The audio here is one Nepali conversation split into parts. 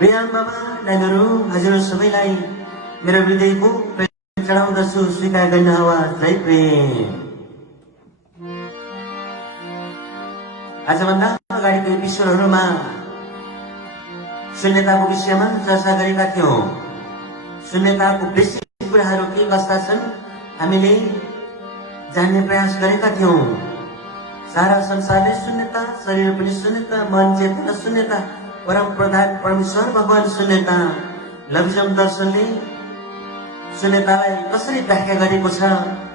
प्रिय बाबा दाइहरू हजुर सबैलाई मेरो हृदयको प्रेम चढाउँदछु, स्वीकार गर्नुहोस्। जय प्रेम। आजभन्दा अगाडिको एपिसोडहरूमा शून्यताको विषयमा चर्चा गरेका थियौं। शून्यताको बेसिक कुराहरू के कस्ता छन् हामीले जान्ने प्रयास गरेका थियौं। सारा संसारले शून्यता, शरीर पनि शून्यता, मन चेतना शून्यता, परम प्रधान परमेश्वर भगवान शून्यता। लभिजम दर्शनले शून्यतालाई कसरी व्याख्या गरेको छ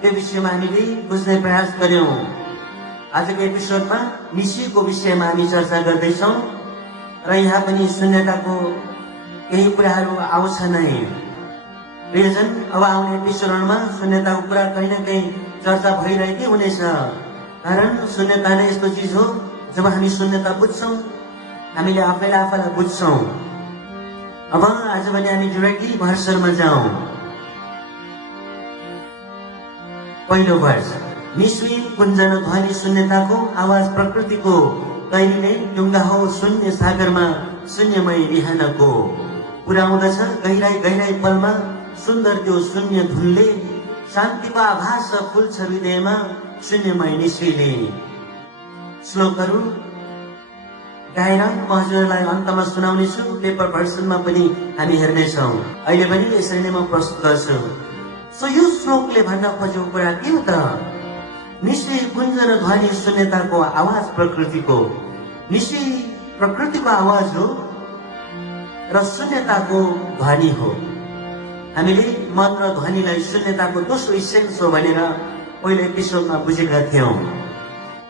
त्यो विषयमा हामीले बुझ्ने प्रयास गर्यौं। आजको एपिसोडमा निशीको विषयमा हामी चर्चा गर्दैछौं र यहाँ पनि शून्यताको केही कुराहरू आउँछ नै। प्रियजन, अब आउने एपिसोडमा शून्यताको कुरा कहीँ न कहीँ चर्चा भइरहेकै हुनेछ। कारण शून्यता नै यस्तो चिज हो, जब हामी शून्यता बुझ्छौं हामीले आफैलाई बुझ्छौं। अब आज भने हामी डाइरेक्टली भर्सरमा जाउँ। पहिलो भर्स, निश्चय कुञ्जन ध्वनि शून्यताको आवाज प्रकृतिको, कहिले डुङ्गा हो शून्य सागरमा शून्यमय बिहानको। पुर्याउँदछ गहिराई गहिराई पलमा सुन्दर त्यो शून्य धुनले, शान्तिको आभास फुल्छ हृदयमा शून्यमय निश्चयले। श्लोकहरू गाएर म हजुरलाई अन्तमा सुनाउनेछु। पेपर भर्सनमा पनि हामी हेर्नेछौँ। अहिले पनि यसरी नै म प्रस्तुत गर्छु। सो यो श्लोकले भन्न खोजेको कुरा के हो त? निश्चय कुञ्जन ध्वनि शून्यताको आवाज प्रकृतिको। निश्चय प्रकृतिको आवाज हो र शून्यताको ध्वनि हो। हामीले मन र ध्वनिलाई शून्यताको दोस्रो इसेन्स हो भनेर पहिलो एपिसोडमा बुझेका थियौं।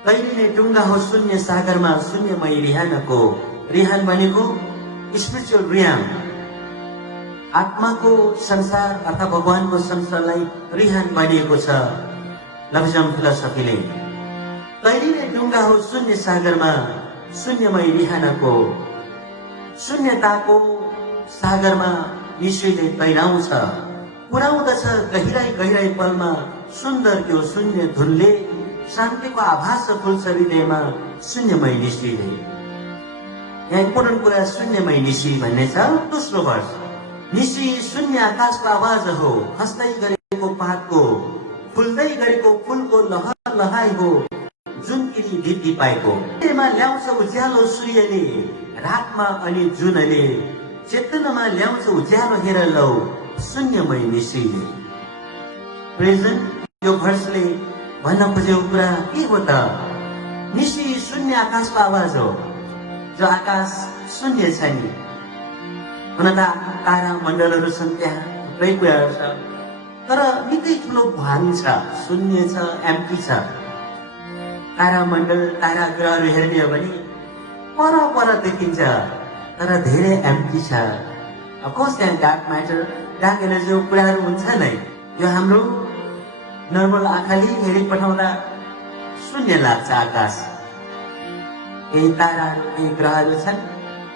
कहिले डुङ्गा हो शून्य सागरमा शून्यमय रिहानको। रिहान भनेको स्पिरिचुअल रियाम, आत्माको संसार अर्थात् भगवानको संसारलाई रिहान भनिएको छ लभिजम फिलोसफीले। कहिले डुङ्गा हो शून्य सागरमा शून्यमय रिहानको। शून्यताको सागरमा निश्चयले तैराउँछ, पुर्याउँदछ गहिराई गहिराई पलमा सुन्दर त्यो शून्य धुनले, शान्तिको आभास फुल्छ हृदयमा शून्यमय निश्चयले। यहाँ इम्पोर्टेन्ट कुरा शून्यमय निश्चय भन्ने छ। दोस्रो वर्ष, निश्चय शून्य आकाशको आवाज हो, खस्दै गरेको पातको, फुल्दै गरेको फुलको लहर लहाई हो, जुन किरी ढिप्टी पाएको। ल्याउँछ उज्यालो सूर्यले, रातमा अनि जुनले, चेतनामा ल्याउँछ उज्यालो हेर लौ शून्यमय निश्चयले। प्रेजेन्ट यो भर्सले भन्न खोजेको कुरा के हो त? निश्चय शून्य आकाशको आवाज हो। जो आकाश शून्य छ नि, हुन त तारा मण्डलहरू छन्, त्यहाँ थुप्रै कुराहरू छ, तर निकै ठुलो भान छ, शून्य छ, एम्प्टी छ। तारा मण्डल तारा ग्रहहरू हेर्ने हो भने पर पर देखिन्छ, तर धेरै एम्प्टी छ। अफकोर्स त्यहाँ डार्क म्याटर, डार्क एनर्जीको कुराहरू हुन्छ नै। यो हाम्रो नर्मल आँखाले हेरी पठाउँदा शून्य लाग्छ आकाश। केही ताराहरू केही ग्रहहरू छन्,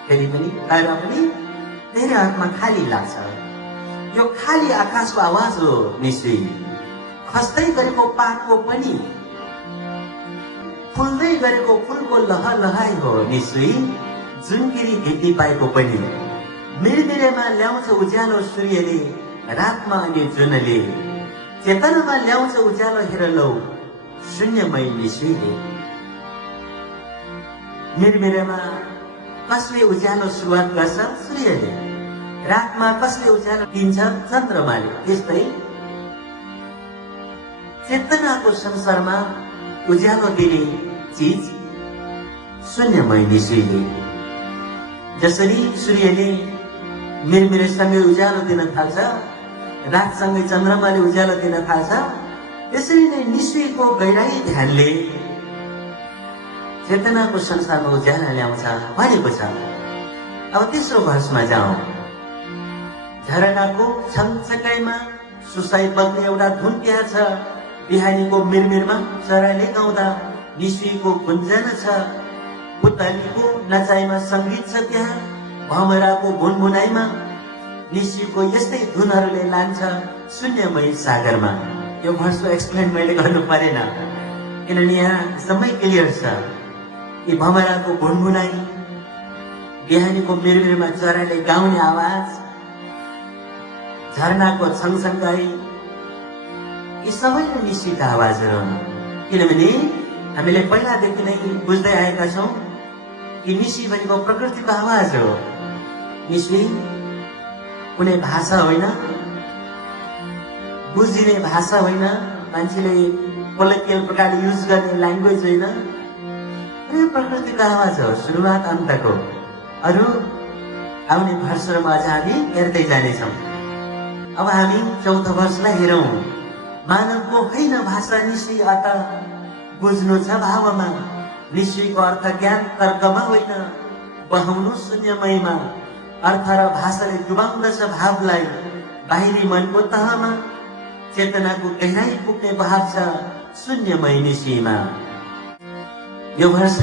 फेरि पनि तारा पनि धेरै हदमा खाली लाग्छ। यो खाली आकाशको आवाज हो निश्चय। खस्दै गरेको पातको पनि, फुल्दै गरेको फुलको लहर लहाई हो निश्चय, जुनगिरी ढिप्टी पाएको पनि। मिरमिरेमा ल्याउँछ उज्यालो सूर्यले, रातमा अनि जुनले, चेतनामा ल्याउँछ उज्यालो हेर लौ शून्यमय निश्चयले। मिरमिरेमा कसले उज्यालो सुरुवात गर्छ? सूर्यले। रातमा कसले उज्यालो दिन्छ? चन्द्रमाले। त्यस्तै चेतनाको संसारमा उज्यालो दिने चिज शून्यमय निश्चयले। जसरी सूर्यले मिरमिरेसँगै उज्यालो दिन थाल्छ, रातसँगै चन्द्रमाले उज्यालो दिन थाल्छ, त्यसरी नै निश्चयको गहिराई ध्यानले चेतनाको संसारमा उज्यालो ल्याउँछ भनेको छ। अब तेस्रो भर्समा जाउँ। झरनाको छमछकाइमा सुसाई बग्ने एउटा धुन त्यहाँ छ, बिहानीको मिरमिरमा चराले गाउँदा निश्चयको गुन्जन छ, पुतलीको नचाइमा सङ्गीत छ त्यहाँ, भमराको भुनभुनाइमा निश्चयको यस्तै धुनहरूले लान्छ शून्यमय सागरमा। यो भर्सको एक्सप्लेन मैले गर्नु परेन, किनभने यहाँ जम्मै क्लियर छ कि भमराको भुनभुनाइ, बिहानीको मिरमिरमा चराले गाउने आवाज, झरनाको छङछङगाई, यी सबै निश्चित आवाजहरू हुन्। किनभने हामीले पहिलादेखि नै बुझ्दै आएका छौँ कि निसी भनेको प्रकृतिको आवाज हो। निसी कुनै भाषा होइन, बुझिने भाषा होइन, मान्छेले पोलिटिकल प्रकारले युज गर्ने ल्याङ्ग्वेज होइन, यो प्रकृतिको आवाज हो, सुरुवात अन्तको। अरू आउने वर्षहरूमा अझ हामी हेर्दै जानेछौँ। अब हामी चौथो वर्षलाई हेरौँ। मानवको होइन भाषा निश्चय अर्थ बुझ्नु छ भावमा, निश्चयको अर्थ ज्ञान तर्कमा होइन, बहाउनु शून्यमयमा। अर्थ र भाषाले डुबाउँदछ भावलाई बाहिरी मनको तहमा, चेतनाको गहिराई पुग्ने भाव छ शून्यमय निश्चयमा। यो वर्ष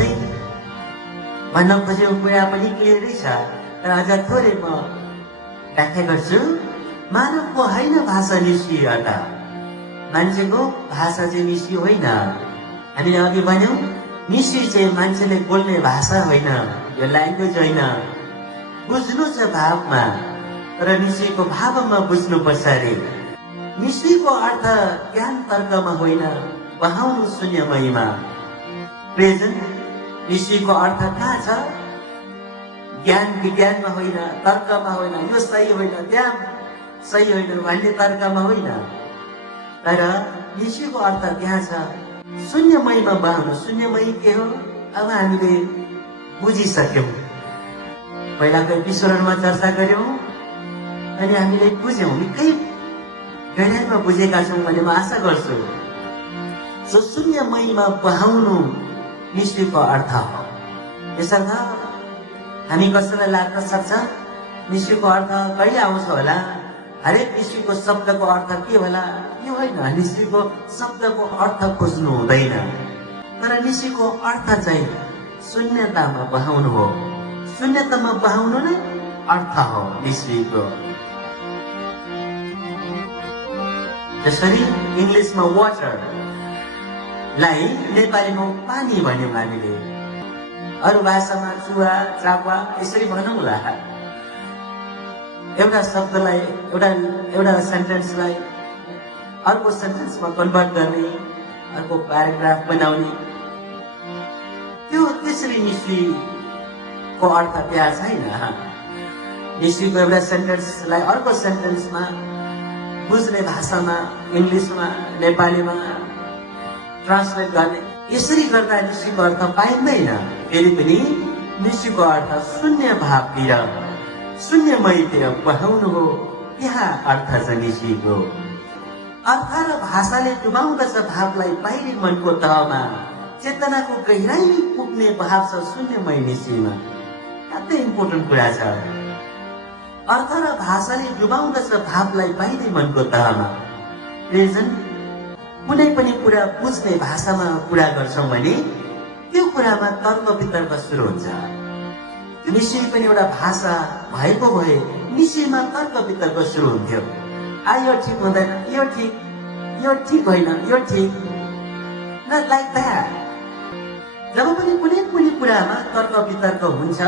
भन्न खोजेको कुरा पनि क्लियरै छ, तर अझ थोरै म व्याख्या गर्छु। मानवको होइन भाषा निश्चय अर्थ, मान्छेको भाषा चाहिँ निश्चय होइन। हामीले अघि भन्यौँ निश्चय चाहिँ मान्छेले बोल्ने भाषा होइन, यो ल्याङ्ग्वेज होइन। बुझ्नु छ भावमा, तर निश्चयको भावमा बुझ्नुपर्छ अरे। निश्चयको अर्थ ज्ञान तर्कमा होइन, बहाउनु शून्यमयमा। प्रेजेन्ट निश्चयको अर्थ कहाँ छ? ज्ञान विज्ञानमा होइन, तर्कमा होइन, यो सही होइन, त्यहाँ सही होइन भन्ने तर्कमा होइन, तर निश्चयको अर्थ त्यहाँ छ शून्यमयमा बहाउनु। शून्यमय के हो? अब हामीले बुझिसक्यौँ, पहिलाको एपिसोडहरूमा चर्चा गर्यौँ अनि हामीले बुझ्यौँ, निकै गहिराइमा बुझेका छौँ भन्ने म आशा गर्छु। सो शून्यमयमा बहाउनु निश्चयको अर्थ हो। यसर्थ हामी कसैलाई लाग्न सक्छ निश्चयको अर्थ कहिले आउँछ होला, हरेक निश्चयको शब्दको अर्थ के होला? यो होइन, निश्चयको शब्दको अर्थ खोज्नु हुँदैन, तर निश्चयको अर्थ चाहिँ शून्यतामा बहाउनु हो। शून्यतामा बहाउनु नै अर्थ हो निश्चयको। जसरी इङ्ग्लिसमा वाटरलाई नेपालीमा पानी भन्यौँ हामीले, अरू भाषामा चुवा चापा यसरी भनौँ होला। एउटा शब्दलाई एउटा सेन्टेन्सलाई अर्को सेन्टेन्समा कन्भर्ट गर्ने, अर्को प्याराग्राफ बनाउने, त्यो त्यसरी निश्चयको अर्थ त्यहाँ छैन। निश्चयको एउटा सेन्टेन्सलाई अर्को सेन्टेन्समा बुझ्ने भाषामा, इङ्ग्लिसमा, नेपालीमा ट्रान्सलेट गर्ने, यसरी गर्दा निश्चयको अर्थ पाइँदैन। फेरि पनि निश्चयको अर्थ शून्य भावतिर, शून्यमयतिर बहाउनु हो, त्यहाँ अर्थ छ निश्चयको। अर्थ र भाषाले डुबाउँदछ भावलाई बाहिरी मनको तहमा, चेतनाको गहिराई पुग्ने भाव छ शून्यमय निश्चयमा। अत्यन्तै इम्पोर्टेन्ट कुरा छ। अर्थ र भाषाले डुबाउँदछ भावलाई बाहिरी मनको तहमा। प्रेजेन्ट कुनै पनि कुरा बुझ्ने भाषामा कुरा गर्छौँ भने त्यो कुरामा तर्क वितर्क सुरु हुन्छ। निश्चय पनि एउटा भाषा भएको भए निश्चयमा तर्क वितर्क सुरु हुन्थ्यो। यो ठिक हुँदैन, यो ठिक होइन, यो ठिक न लाइक द्याट। जब पनि कुनै पनि कुरामा तर्क वितर्क हुन्छ,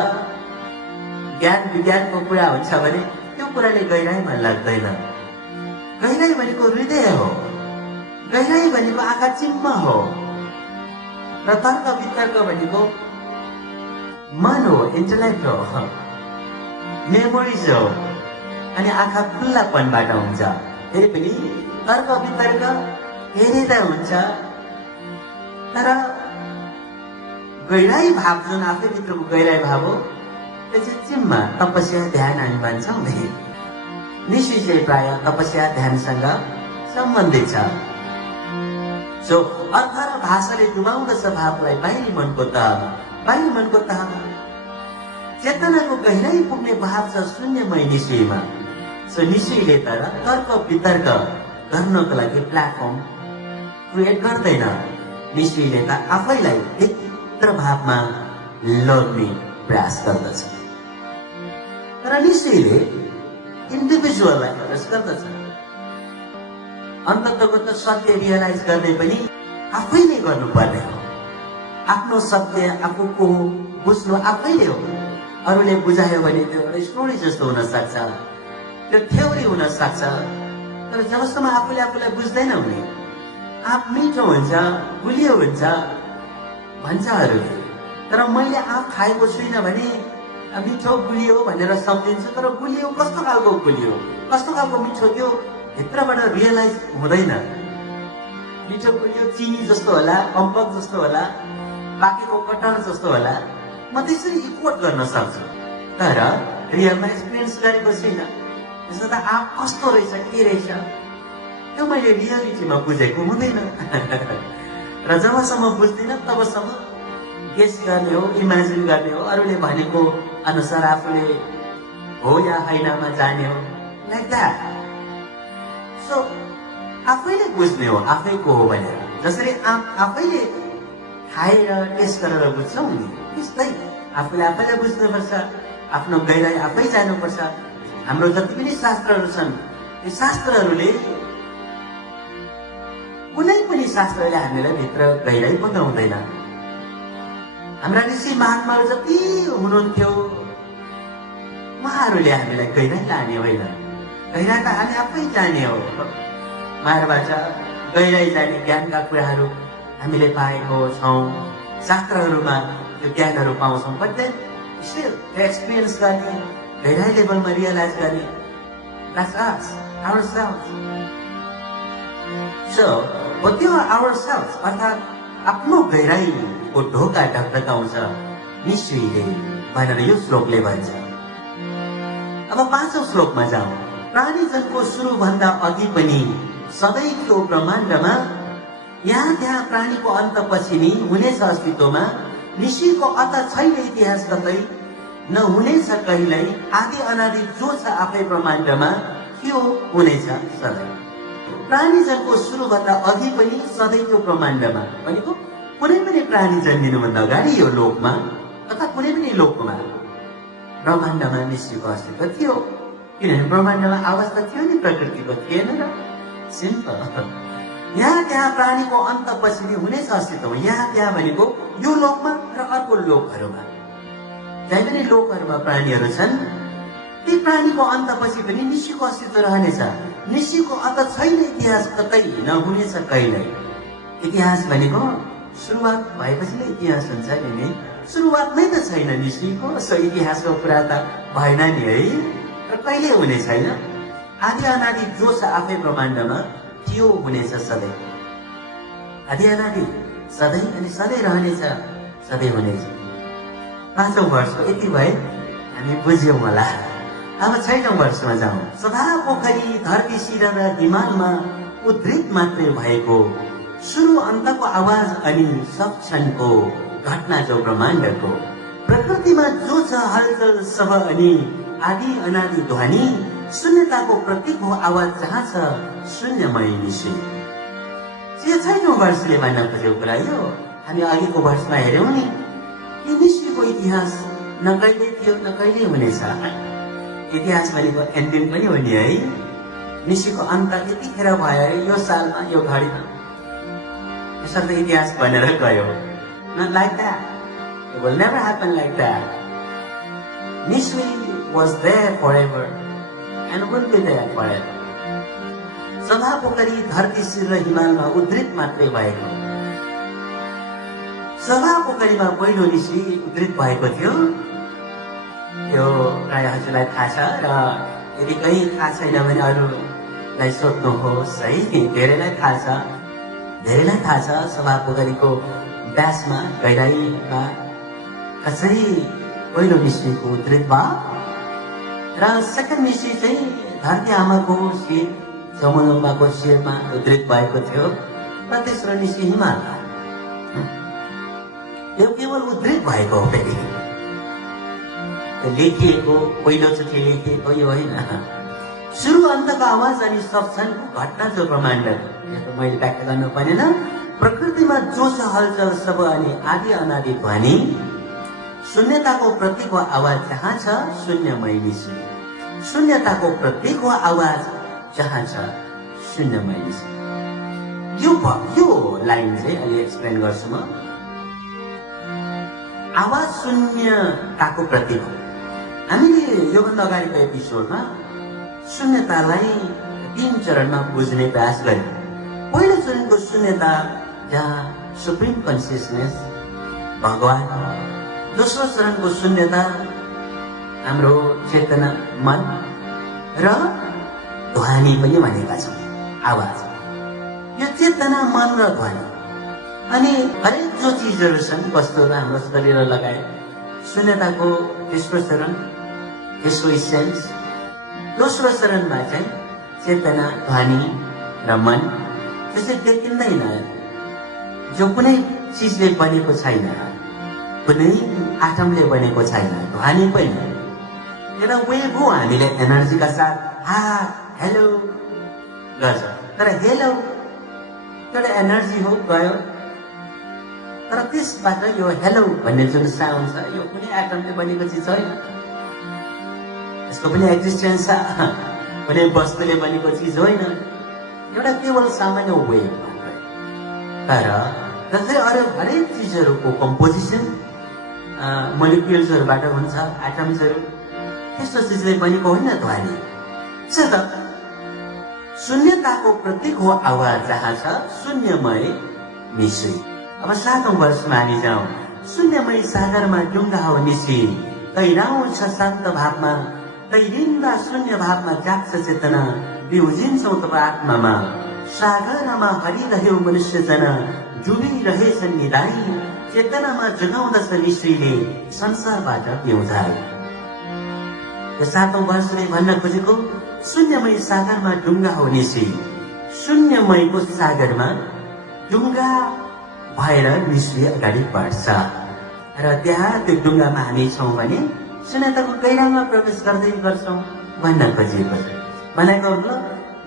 ज्ञान विज्ञानको कुरा हुन्छ भने त्यो कुराले गहिराइमा लाग्दैन। गहिराई भनेको हृदय हो, गहिराई भनेको आँखा चिम्म हो, र तर्क वितर्क भनेको मन हो, इन्टेलेक्ट हो, मेमोरिज हो, अनि आँखा खुल्लापनबाट हुन्छ। फेरि पनि तर्क वितर्क हेरेर हुन्छ, तर गहिराई भाव जुन आफैभित्रको गहिराई भाव हो त्यो चाहिँ चिम्म, तपस्या ध्यान हामी भन्छौँ नि। निश्चय चाहिँ प्राय तपस्या ध्यानसँग सम्बन्धित छ। सो अर्थ र भाषाले डुबाउँदछ भावलाई बाहिरी मनको तहमा, बाहिरी मनको तहमा चेतनाको गहिराई पुग्ने भाव छ शून्यमय निश्चयमा। सो निश्चयले तर तर्क वितर्क गर्नको लागि प्लेटफर्म क्रिएट गर्दैन। निश्चयले त आफैलाई भित्र भावमा लग्ने प्रयास गर्दछ, तर निश्चयले इन्डिभिजुअललाई प्रयास गर्दछ। अन्ततको त सत्य रियलाइज गर्ने पनि आफैले गर्नुपर्ने हो। आफ्नो सत्य आफूको बुझ्नु आफैले हो। अरूले बुझायो भने त्यो एउटा स्टोरी जस्तो हुन सक्छ, त्यो थ्योरी हुन सक्छ। तर जबसम्म आफूले आफूलाई बुझ्दैन भने आँप मिठो हुन्छ, गुलियो हुन्छ भन्छ अरूले। तर मैले आँप खाएको छुइनँ भने मिठो गुलियो भनेर सम्झिन्छु। तर गुलियो कस्तो खालको गुलियो, कस्तो खालको मिठो, त्यो भित्रबाट रियलाइज हुँदैन। मिठो गुलियो चिनी जस्तो होला, कम्पक जस्तो होला, पाकेको कटहर जस्तो होला, म त्यसरी इक्वट गर्न सक्छु। तर रियलमा एक्सपिरियन्स गरेको छुइनँ। त्यसो त आँप कस्तो रहेछ, के रहेछ, त्यो मैले रियालिटीमा बुझेको हुँदैन। र जबसम्म बुझ्दिनँ तबसम्म गेस गर्ने हो, इमेजिन गर्ने हो, अरूले भनेको अनुसार आफूले हो या हैनमा जाने हो, लाइक द्याट। सो आफैले बुझ्ने हो आफैको हो भनेर। जसरी आफैले खाएर टेस्ट गरेर बुझ्छौँ नि, त्यस्तै आफूले आफैलाई बुझ्नुपर्छ, आफ्नो गहिराई आफै जानुपर्छ। हाम्रो जति पनि शास्त्रहरू छन्, ती शास्त्रहरूले, कुनै पनि शास्त्रले हामीलाई भित्र गहिराई बगाउँदैन। हाम्रा ऋषि महात्माहरू जति हुनुहुन्थ्यो, उहाँहरूले हामीलाई गहिराई लाने होइन, गहिराई त हामी आफै जाने हो। उहाँहरूबाट गहिराई जाने ज्ञानका कुराहरू हामीले पाएको छौँ, शास्त्रहरूमा त्यो ज्ञानहरू पाउँछौँ। बट देन स्टिल एक्सपिरियन्स गर्ने, गहिराई लेभलमा रियलाइज गर्ने, द्याट्स अस, आवरसेल्फ। सो त्यो आवरसेल्फ अर्थात् आफ्नो गहिराईको ढोका ढकढकाउँछ निश्चयले भनेर यो श्लोकले भन्छ। अब 5औं श्लोकमा जाउँ। प्राणीजनको सुरुभन्दा अघि पनि सधैँ थियो ब्रह्माण्डमा, यहाँ त्यहाँ प्राणीको अन्तपछि नि हुनेछ अस्तित्वमा, निश्चयको अत छैन इतिहास कतै, नहुनेछ कहिल्यै, आदि अनादि जो छ आफै ब्रह्माण्डमा, थियो हुनेछ सधैँ। प्राणीजनको सुरुभन्दा अघि पनि सधैँ थियो ब्रह्माण्डमा भनेको कुनै पनि प्राणी जन्मिनुभन्दा अगाडि यो लोकमा अथवा कुनै पनि लोकमा ब्रह्माण्डमा निश्चयको अस्तित्व थियो। किनभने ब्रह्माण्डमा आवाज त थियो नि, प्रकृतिको थिएन र। सिम्पल। यहाँ त्यहाँ प्राणीको अन्तपछि नि हुनेछ अस्तित्व। यहाँ त्यहाँ भनेको यो लोकमा र अर्को लोकहरूमा, जहाँ पनि लोकहरूमा प्राणीहरू छन्, ती प्राणीको अन्तपछि पनि निश्चयको अस्तित्व रहनेछ। निश्चयको अत छैन इतिहास कतै, नहुनेछ कहिल्यै। इतिहास भनेको सुरुवात भएपछि नै इतिहास हुन्छ नि, सुरुवात नै त छैन निश्चयको, सो इतिहासको कुरा त भएन नि है, र कहिले हुने छैन। आदि अनादि जो छ आफै ब्रह्माण्डमा, थियो हुनेछ सधैँ। आदि अनादि सधैँ, अनि सधैँ रहनेछ, सधैँ हुनेछ। 5औं वर्ष यति भए हामी बुझ्यौँ होला। अब 6औं वर्षमा जाउँ। सदा पोखरी धरती शिर र हिमालमा उद्धृत मात्रै भएको, सुरु अन्तको आवाज अनि सब क्षणको घटना जो ब्रह्माण्डको, प्रकृतिमा जो छ हलचल सब अनि आदि अनादि ध्वनि, शून्यताको प्रतीक हो आवाज जहाँ छ शून्यमय निश्चय। 6औं वर्षले भन्न खोजेको कुरा यो। हामी अघिको वर्षमा हेर्यौँ नि, कि निश्चयको इतिहास न कहिले थियो न कहिले हुनेछ। इतिहास भनेको एन्डिङ पनि हो नि है। निश्चयको अन्त यतिखेर भयो, यो सालमा, यो घडीमा, यसर्थ इतिहास भनेर गयो। Not like that. It will never happen like that. Nishri was there forever and will be there forever. सदा पोखरी धरती शिर र हिमालमा उद्धृत मात्रै भएको। सदा पोखरीमा पहिलो निश्री उद्धृत भएको थियो। यो प्राय हजुरलाई थाहा छ, र यदि कहीँ थाहा छैन भने अरूलाई सोध्नुहोस् है। धेरैलाई थाहा छ, धेरैलाई थाहा छ। सभा पोखरीको व्यासमा, गहिराईमा कसरी पहिलो निश्चयको उद्धृत भयो, र सेकेन्ड निश्चय चाहिँ धरती आमाको शिर, जमुनाम्बाको शिरमा उद्धृत भएको थियो, र तेस्रो निश्चय हिमालमा। यो केवल उद्धृत भएको हो, फेरि लेखिएको, पहिलोचोटि लेखिएको यो होइन। सुरु अन्तको आवाज अनि सब क्षणको घटना जो ब्रह्माण्डको, यसको मैले व्याख्या गर्नु परेन। प्रकृतिमा जो छ हलचल सब अनि आदि अनादि ध्वनि, शून्यताको प्रतीक हो आवाज जहाँ छ शून्यमय निश्चय। शून्यताको प्रतीक हो आवाज जहाँ छ शून्यमय निश्चय। यो लाइन चाहिँ अलि एक्सप्लेन गर्छु म। आवाज शून्यताको प्रतीक हो। हामीले योभन्दा अगाडिको एपिसोडमा शून्यतालाई 3 चरणमा बुझ्ने प्रयास गर्यौं। पहिलो चरणको शून्यता जहाँ सुप्रिम कन्सियसनेस भगवान, दोस्रो चरणको शून्यता हाम्रो चेतना मन र ध्वनि पनि भनेका छौँ, आवाज। यो चेतना मन र ध्वनि अनि हरेक जो चिजहरू छन्, वस्तुहरू हाम्रो शरीर लगाए शून्यताको तेस्रो चरण, तेस्रो इसेन्स। दोस्रो चरणमा चाहिँ चेतना, ध्वनि र मन त्यसै देखिँदैन, जो कुनै चिजले बनेको छैन, कुनै आटमले बनेको छैन, ध्वनि पनि एउटा वेभ हो। हामीले एनर्जीका साथ हेलो गर्छ, तर हेलो एउटा एनर्जी हो, गयो। तर त्यसबाट यो हेलो भन्ने जुन साउन्ड छ, यो कुनै एटमले बनेको चिज होइन, यसको पनि एक्जिस्टेन्स छ, कुनै वस्तुले बनेको चिज होइन, एउटा केवल सामान्य वेभ मात्रै। तर जस्तै अरू हरेक चिजहरूको कम्पोजिसन मोलिक्युल्सहरूबाट हुन्छ, एटम्सहरू, त्यस्तो चिजले बनेको होइन ध्वनि। शून्यताको प्रतीक हो आवाज, जहाँ छ शून्यमय निशी। अब 7औं वर्षमा हामी जाउँ। शून्यमय सागरमा डुङ्गा हो निशी, तैराउँ छ शान्त भावमा, तैरिन्दा शून्य भावमा जाग्छ चेतना, बिउजिन्छौ तब आत्मामा। सागरमा हरिरह्यो मनुष्य जना, डुबिरहेछन् निदाई, चेतनामा जगाउँदछ निश्चयले संसारबाट बिउजाई। यो 7औं वर्षले भन्न खोजेको शून्यमय सागरमा डुङ्गा हो निशी। शून्यमयको सागरमा डुङ्गा भएर निशी अगाडि बढ्छ र त्यहाँ त्यो डुङ्गामा हामी छौँ भने शून्यताको गहिरामा प्रवेश गर्दै गर्छौँ भन्न खोजिएको छ। भनेको मतलब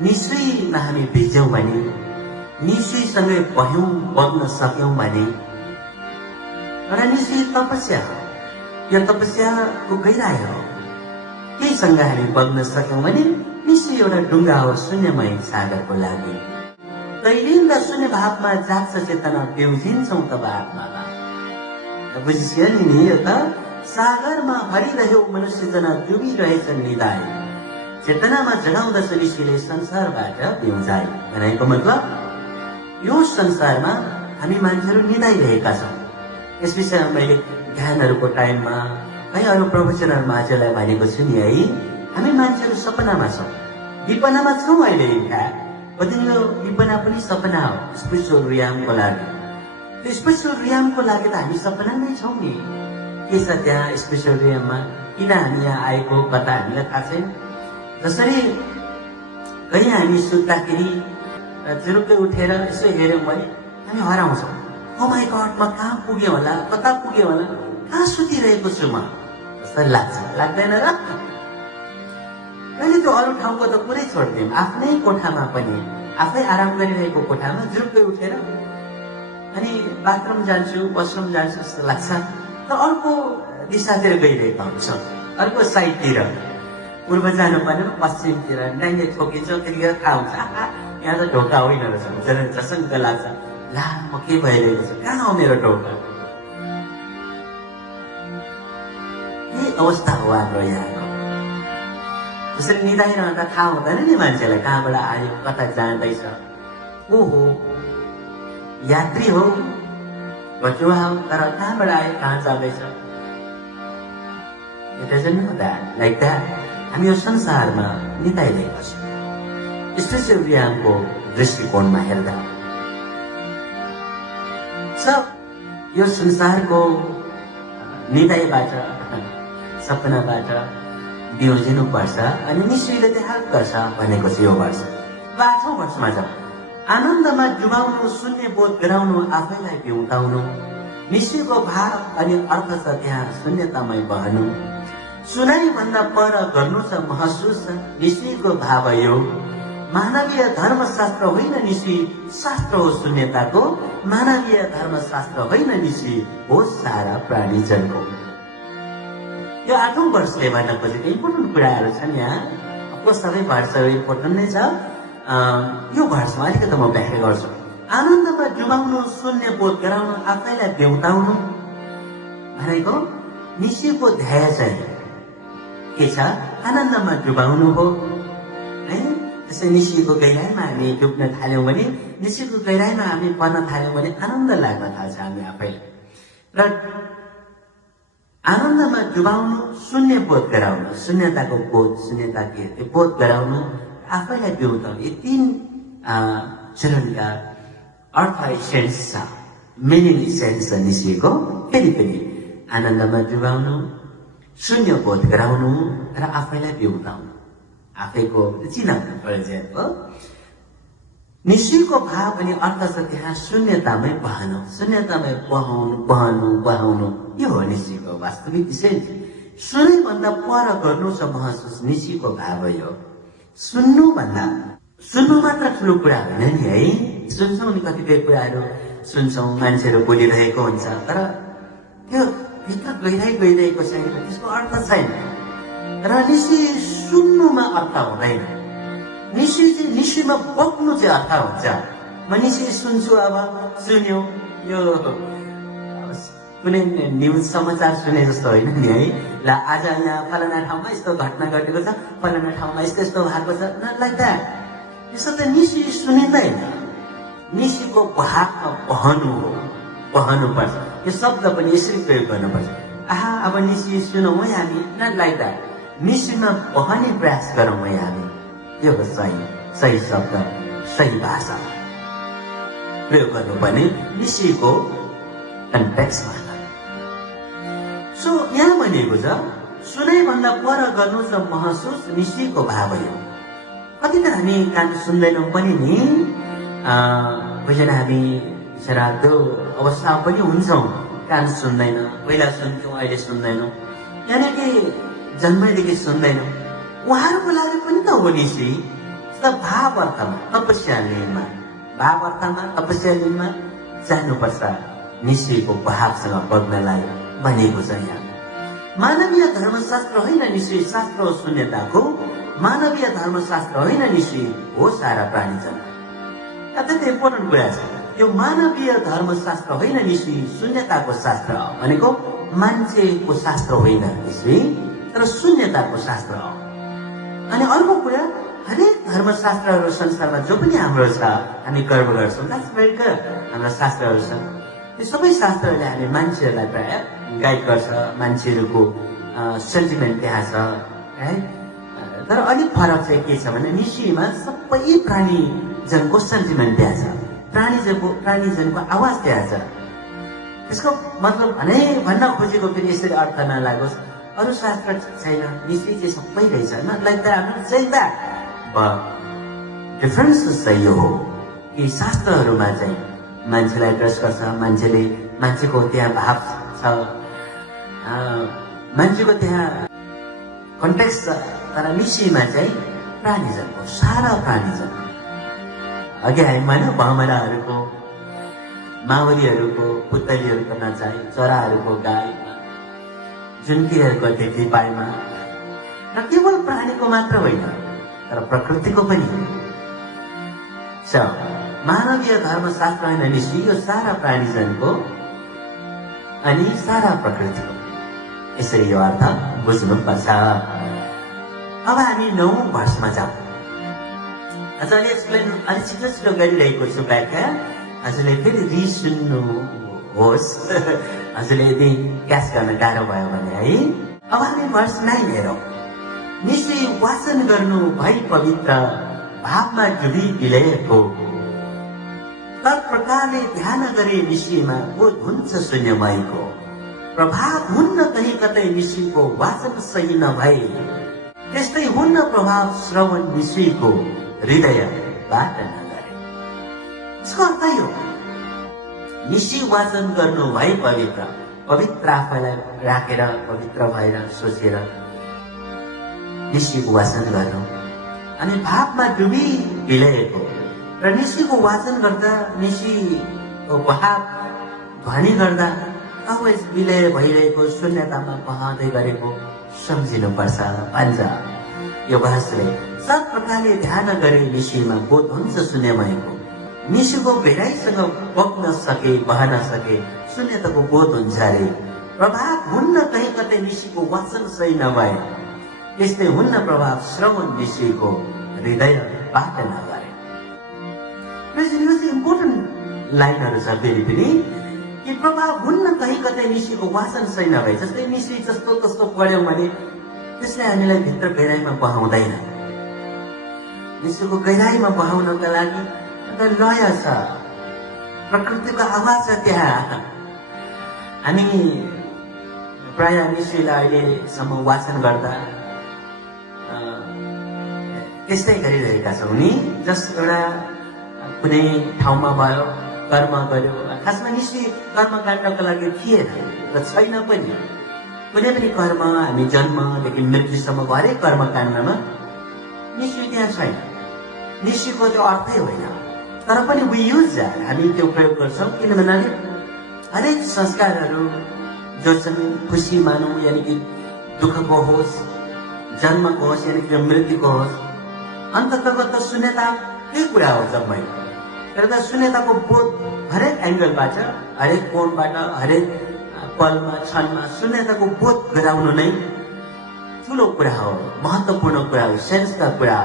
निश्चयमा हामी भिज्यौँ भने, निश्चयसँगै बह्यौँ, बग्न सक्यौँ भने, र निश्चय तपस्या हो, यो तपस्याको गहिराई हो। केहीसँग हामी बग्न सक्यौँ भने निश्चय एउटा डुङ्गा हो शून्यमय सागरको लागि। तैरिन्दा शून्य भावमा जाग्छ चेतना, बिउजिन्छौँ तब आत्मामा। बुझिसक्यो नि, यो त सागरमा हरिरह्यो मनुष्य जना, डुबिरहेछन् निदाय, चेतनामा जगाउँदछ निशीले संसारबाट बिउजाई। भनेको मतलब यो संसारमा हामी मान्छेहरू निदाइरहेका छौँ। यस विषयमा मैले ध्यानहरूको टाइममा है अरू प्रवचनहरूमा आजलाई भनेको छु नि है, हामी मान्छेहरू सपनामा छौँ, विपनामा छौँ अहिले। कतिको विपना पनि सपना हो स्पिरिचुअल रियामको लागि। त्यो स्पिरिचुअल रियामको लागि त हामी सपनामै छौँ नि। के छ त्यहाँ स्पिरिचुअल रियाममा, किन हामी यहाँ आएको, कता हामीलाई थाहा छैन। जसरी कहीँ हामी सुत्दाखेरि जुरुक्कै उठेर यसो हेऱ्यौँ भने हामी हराउँछौँ। ओ माई गॉड, म कहाँ पुगेँ होला, कता पुगेँ होला, कहाँ सुतिरहेको छु म, जस्तो लाग्छ, लाग्दैन र? कहिले त्यो अरू ठाउँको त पुरै छोडिदिउँ, आफ्नै कोठामा पनि, आफै आराम गरिरहेको कोठामा जुरुक्कै उठेर अनि बाथरुम जान्छु, वासरुम जान्छु जस्तो लाग्छ, त अर्को दिशातिर गइरहेका हुन्छौँ, अर्को साइडतिर। पूर्व जानु पर्ने पश्चिमतिर डाइले ठोकिन्छौँ, त्यतिखेर थाहा हुन्छ यहाँ त ढोका होइन रहेछ, जसङ्ग लाग्छ, ला म के भइरहेको छु, कहाँ हो मेरो ढोका। यही अवस्था हो हाम्रो यहाँको। जसरी निदाइरहँदा थाहा हुँदैन नि मान्छेलाई कहाँबाट आयो, कता जाँदैछ। ओहो, यात्री हो, बटुवा हो, तर कहाँबाट आयो, कहाँ जाँदैछ। It doesn't know that, like that. हामी यो संसारमा निदाइरहेका छौँ स्पिरिचुअल रियामको दृष्टिकोणमा हेर्दा। यो संसारको निदाइबाट, सपनाबाट बिउजिनु पर्छ अनि निश्चयले चाहिँ हेल्प गर्छ भनेको चाहिँ यो वर्ष। 8औं वर्षमा जाउँ। आनन्दमा डुबाउनु, शून्य बोध गराउनु, आफैलाई बिउताउनु, निश्चयको भाव अनि अर्थ छ त्यहाँ शून्यतामै बहनु। सुनाई भन्दा पर गर्नु छ महसुस, निश्चयको भाव यो। मानवीय धर्मशास्त्र होइन निश्चय, शास्त्र हो शून्यताको। मानवीय धर्मशास्त्र होइन निश्चय, हो सारा प्राणी जनको। यो 8औं वर्षले भन्न खोजेको इम्पोर्टेन्ट कुराहरू छन् यहाँ। अफकोर्स सबै भाषाहरू इम्पोर्टेन्ट नै छ। यो भाषामा अलिकति म व्याख्या गर्छु। आनन्दमा डुबाउनु, शून्य बोध गराउनु, आफैलाई बेउताउनु भनेको निश्चयको ध्याय चाहिँ के छ आनन्दमा डुबाउनु हो है। त्यसै निस्किएको गहिराइमा हामी डुब्न थाल्यौँ भने, निस्किएको गहिराइमा हामी पर्न थाल्यौँ भने आनन्द लाग्न थाल्छ हामी आफैलाई। र आनन्दमा डुबाउनु, शून्य बोध गराउनु, शून्यताको बोध, शून्यता के त्यो बोध गराउनु, आफैलाई बिउताउनु, यी 3 चरणका अर्थ सेन्स छ, मिनिङ सेन्स छ निस्किएको। फेरि आनन्दमा डुबाउनु, शून्य बोध गराउनु र आफैलाई बिउताउनु, आफैको चिनाउनु पर्यो हो। निस्किएको भाव अनि अर्थ छ त्यहाँ शून्यतामै बहनु, शून्यतामै बहाउनु, यो हो निस्किएको वास्तविक विषय। सुनैभन्दा पर गर्नु छ महसुस, निस्किएको भाव यो। सुन्नु मात्र ठुलो कुरा होइन नि है। सुन्छौँ नि कतिपय कुराहरू सुन्छौँ, मान्छेहरू बोलिरहेको हुन्छ, तर त्यो भित्र गइरहेको छैन, त्यसको अर्थ छैन। र सुन्नुमा अर्थ हुँदैन, निस्सीमा बग्नु चाहिँ अर्थ हुन्छ। म निस्सी सुन्छु, अब सुन्यो, यो कुनै न्युज समाचार सुने जस्तो होइन नि है। ल आज यहाँ फलाना ठाउँमा यस्तो घटना घटेको छ, फलाना ठाउँमा यस्तो भएको छ, लाइक द्याट। यसो त निस्सी सुनिँदैन। निस्सीको भागमा बहनुपर्छ। यो शब्द पनि यसरी प्रयोग गर्नुपर्छ। अब निस्सी सुनौँ है हामी, नट लाइक द्याट। निस्सीमा बहने प्रयास गरौँ है हामी। यो हो सही शब्द, सही भाषा प्रयोग गर्नुपर्ने निस्सीको कन्टेक्स्टमा। सो यहाँ भनिएको छ सुनैभन्दा पर गर्नु छ महसुस, निस्सीको भाव यो। कति त हामी कान सुन्दैनौँ पनि नि, पहिला हामी शराब्दो अवस्था पनि हुन्छौँ, कान सुन्दैन, पहिला सुन्थ्यौँ अहिले सुन्दैनौँ, यानि कि जन्मैदेखि सुन्दैनौँ। उहाँहरूको लागि पनि त हो निस्सी, भाव अर्थमा तपस्या लिनमा जानुपर्छ। निस्सीको भावसँग बग्नलाई भनेको छ यहाँ। मानवीय धर्मशास्त्र होइन निस्सी, शास्त्र हो शून्यताको। मानवीय धर्मशास्त्र होइन निस्सी, हो सारा प्राणी जन्म। अत्यन्तै इम्पोर्टेन्ट कुरा छ यो। मानवीय धर्मशास्त्र होइन निस्सी, शून्यताको शास्त्र भनेको मान्छेको शास्त्र होइन निस्सी, तर शून्यताको शास्त्र हो। अनि अर्को कुरा, हरेक धर्मशास्त्रहरू संसारमा जो पनि हाम्रो छ, हामी कर्म गर्छौँ, द्याट्स भेरी गुड। हाम्रा शास्त्रहरू छन्, त्यो सबै शास्त्रहरूले हामी मान्छेहरूलाई प्राय गाइड गर्छ। मान्छेहरूको सेन्टिमेन्ट त्यहाँ छ है। तर अलिक फरक चाहिँ के छ भने निस्सीमा सबै प्राणीजनको सेन्टिमेन्ट त्यहाँ छ, प्राणीजनको आवाज त्यहाँ छ। त्यसको मतलब भन्न खोजेको फेरि यसरी अर्थ नलागोस्, अरू शास्त्र छैन, निस्सी चाहिँ सबै रहेछ, नट लाइक द्याट, चाहिँ द्याट। डिफरेन्स चाहिँ यो हो कि शास्त्रहरूमा चाहिँ मान्छेलाई एड्रेस गर्छ, मान्छेको त्यहाँ भाव छ, मान्छेको त्यहाँ कन्टेक्स्ट छ। तर निस्सीमा चाहिँ प्राणीजनको, सारा प्राणीजन। अघि हामी भएन भमराहरूको, मावलीहरूको, पुतलीहरूको नचाइ, चराहरूको गाई, जुन्कीहरूको ढिपाइमा, र केवल प्राणीको मात्र होइन तर प्रकृतिको पनि। मानवीय धर्मशास्त्र होइन निस्सी, यो सारा प्राणीजनको अनि सारा प्रकृतिको। यसरी यो अर्थ बुझ्नुपर्छ। अब हामी 9औं वर्षमा जाउँ। हजुरले एक्सप्लेन अलिक छिटो गरिरहेको छु व्याख्या, हजुरले फेरि रिसुन्नुहोस् हजुरले यदि क्याच गर्न गाह्रो भयो भने है। अब हामी वर्ष 9 हेरौँ। निस्सी वाचन गर्नु भई पवित्र, भावमा डुबी विलयको, तत्प्रकारले ध्यान गरे निस्सीमा बोध हुन्छ शून्यमयको। प्रभाव हुन्न कहीँ कतै निस्सीको वाचन सही नभए, त्यस्तै हुन्न प्रभाव श्रवण निस्सीको हृदयबाट नगरे। यसको अर्थ यो, निस्सी वाचन गर्नु भई पवित्र आफैलाई राखेर, पवित्र भएर सोचेर निस्सीको वाचन गर्नु। अनि भावमा डुबी विलयको, र निस्सीको वाचन गर्दा, निस्सीको भाव ध्वनि गर्दा अलवेज विलय भइरहेको, शून्यतामा बहँदै गरेको सम्झिनुपर्छ भन्छ यो भाषले। सब प्रकारले ध्यान गरे निस्सीमा बोध हुन्छ शून्यमयको। निस्सीको भेडाइसँग बग्न सके, बहन सके, शून्यताको बोध हुन्छ अरे। प्रभाव हुन्न कहीँ कतै निस्सीको वाचन सही नभए, त्यस्तै हुन्न प्रभाव श्रवण निश्चयको हृदयबाट नगरे। यो चाहिँ इम्पोर्टेन्ट लाइनहरू छ फेरि पनि कि प्रभाव हुन्न कहीँ कतै निश्चयको वाचन सही नभए। जस्तै निश्चय जस्तो तस्तो पढ्यौँ भने त्यसले हामीलाई भित्र गहिराइमा बहाउँदैन। निश्चयको गहिराइमा बहाउनका लागि एउटा लय छ, प्रकृतिको आवाज छ त्यहाँ। हामी प्राय निश्चयलाई अहिलेसम्म वाचन गर्दा त्यस्तै गरिरहेका छौँ नि। जस एउटा कुनै ठाउँमा भयो, कर्म गर्यो, खासमा निश्चय कर्मकाण्डका लागि थिएन र छैन पनि। कुनै पनि कर्म हामी जन्मदेखि मृत्युसम्म हरेक कर्मकाण्डमा निश्चय त्यहाँ छैन। निश्चयको त्यो अर्थै होइन, तर पनि हामी त्यो प्रयोग गर्छौँ। किनभने हरेक संस्कारहरू जो छन् खुसी मानौँ, यानि कि दुःखको होस्, जन्मको होस्, यानि कि मृत्युको होस्, अन्ततगत शून्यताकै कुरा हो जम्मै। तर त शून्यताको बोध हरेक एङ्गलबाट, हरेक कोणबाट, हरेक पलमा, क्षणमा शून्यताको बोध गराउनु नै ठुलो कुरा हो, महत्त्वपूर्ण कुरा हो, सेन्सका कुरा।